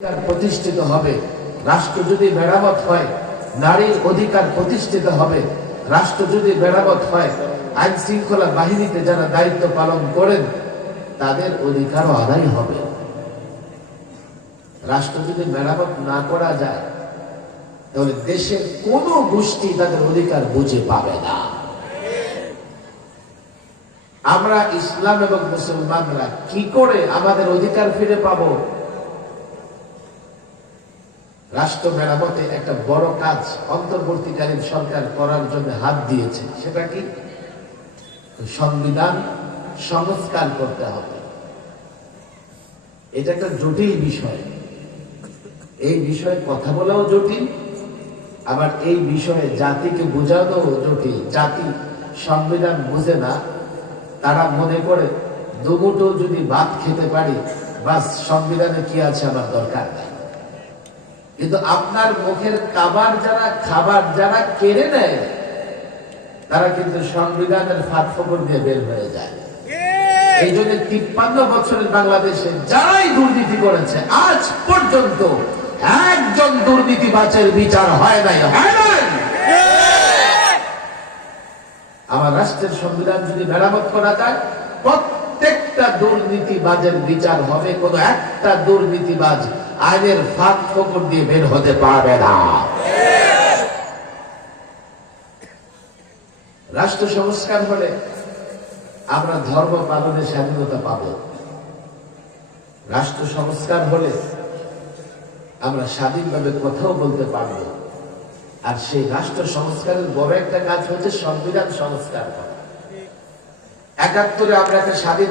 প্রতিষ্ঠিত হবে। রাষ্ট্র যদি মেরামত হয়, নারীর অধিকার প্রতিষ্ঠিত হবে। রাষ্ট্র যদি মেরামত হয়, আইন শৃঙ্খলা বাহিনীতে যারা দায়িত্ব পালন করেন তাদের অধিকারও আদায় হবে। রাষ্ট্র যদি মেরামত না করা যায় তাহলে দেশের কোন গোষ্ঠী তাদের অধিকার বুঝে পাবে না। আমরা ইসলাম এবং মুসলমানরা কি করে আমাদের অধিকার ফিরে পাবো? রাষ্ট্র মেরামতে একটা বড় কাজ অন্তর্বর্তীকালীন সরকার করার জন্য হাত দিয়েছে। সেটা কি? সংবিধান সংস্কার করতে হবে। এটা একটা জটিল বিষয়। এই বিষয়ে কথা বলাও জটিল, আবার এই বিষয়ে জাতিকে বোঝানো জটিল। জাতি সংবিধান বুঝে না, তারা মনে করে দুমুঠো যদি ভাত খেতে পারি বাস, সংবিধানে কি আছে আমার দরকার নাই। কিন্তু আপনার মুখের খাবার যারা কেড়ে নেয় তারা কিন্তু সংবিধানের ফাঁক ফোকর দিয়ে বের হয়ে যায়। এই জন্য 53 বছরের বাংলাদেশে যারাই দুর্নীতি করেছে আজ পর্যন্ত একজন দুর্নীতিবাজের বিচার হয় নাই। আমার রাষ্ট্রের সংবিধান যদি মেরামত করা যায়, প্রত্যেকটা দুর্নীতিবাজের বিচার হবে। কোন একটা দুর্নীতিবাজ আইনের ফাঁক ফোকর দিয়ে বের হতে পারবে না। রাষ্ট্র সংস্কার হলে আমরা ধর্ম পালনের স্বাধীনতা পাব। রাষ্ট্র সংস্কার হলে আমরা স্বাধীনভাবে কথাও বলতে পারব। আর সেই রাষ্ট্র সংস্কারের বড় একটা কাজ হচ্ছে সংবিধান সংস্কার করা। ৭১ আমরা একটা স্বাধীন